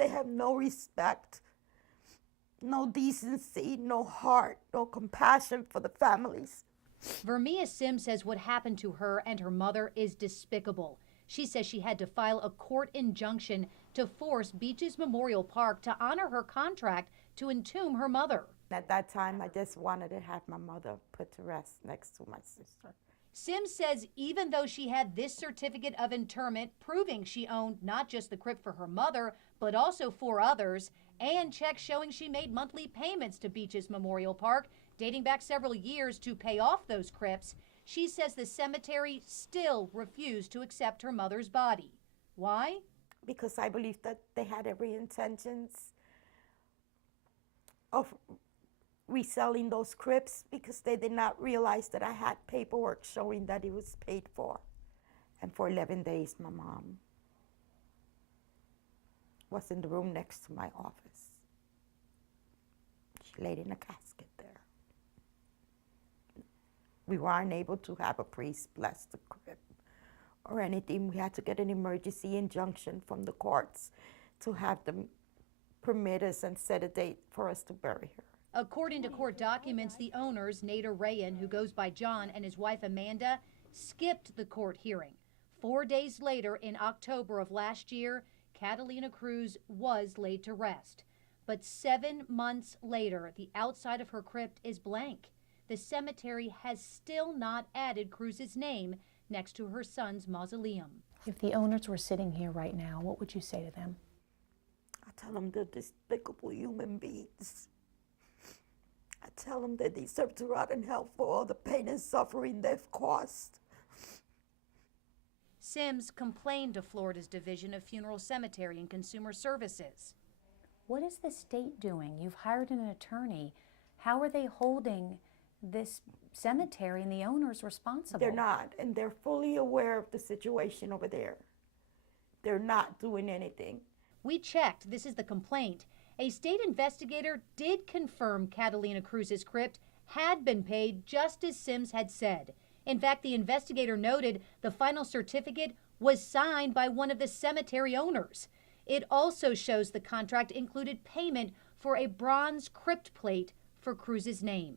They have no respect, no decency, no heart, no compassion for the families. Vermia Sims says what happened to her and her mother is despicable. She says she had to file a court injunction to force Beaches Memorial Park to honor her contract to entomb her mother. At that time, I just wanted to have my mother put to rest next to my sister. Sims says even though she had this certificate of interment proving she owned not just the crypt for her mother, but also 4 others, and checks showing she made monthly payments to Beaches Memorial Park dating back several years to pay off those crypts, she says the cemetery still refused to accept her mother's body. Why? Because I believe that they had every intentions of reselling those crypts, because they did not realize that I had paperwork showing that it was paid for. And for 11 days, my mom was in the room next to my office. She laid in a casket there. We were unable to have a priest bless the crypt or anything. We had to get an emergency injunction from the courts to have them permit us and set a date for us to bury her. According to court documents, the owners, Nader Rayan, who goes by John, and his wife Amanda, skipped the court hearing. 4 days later, in October of last year, Catalina Cruz was laid to rest. But 7 months later, the outside of her crypt is blank. The cemetery has still not added Cruz's name next to her son's mausoleum. If the owners were sitting here right now, what would you say to them? I tell them they're despicable human beings. I tell them they deserve to rot in hell for all the pain and suffering they've caused. Sims complained to Florida's Division of Funeral Cemetery and Consumer Services. What is the state doing? You've hired an attorney. How are they holding this cemetery and the owners responsible? They're not, and they're fully aware of the situation over there. They're not doing anything. We checked. This is the complaint. A state investigator did confirm Catalina Cruz's crypt had been paid just as Sims had said. In fact, the investigator noted the final certificate was signed by one of the cemetery owners. It also shows the contract included payment for a bronze crypt plate for Cruz's name.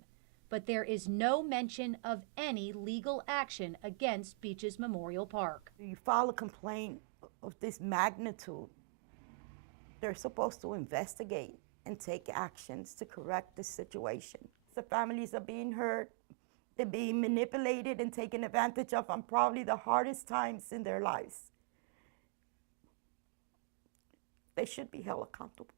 But there is no mention of any legal action against Beaches Memorial Park. You file a complaint of this magnitude, they're supposed to investigate and take actions to correct the situation. The families are being hurt, they're being manipulated and taken advantage of on probably the hardest times in their lives. They should be held accountable.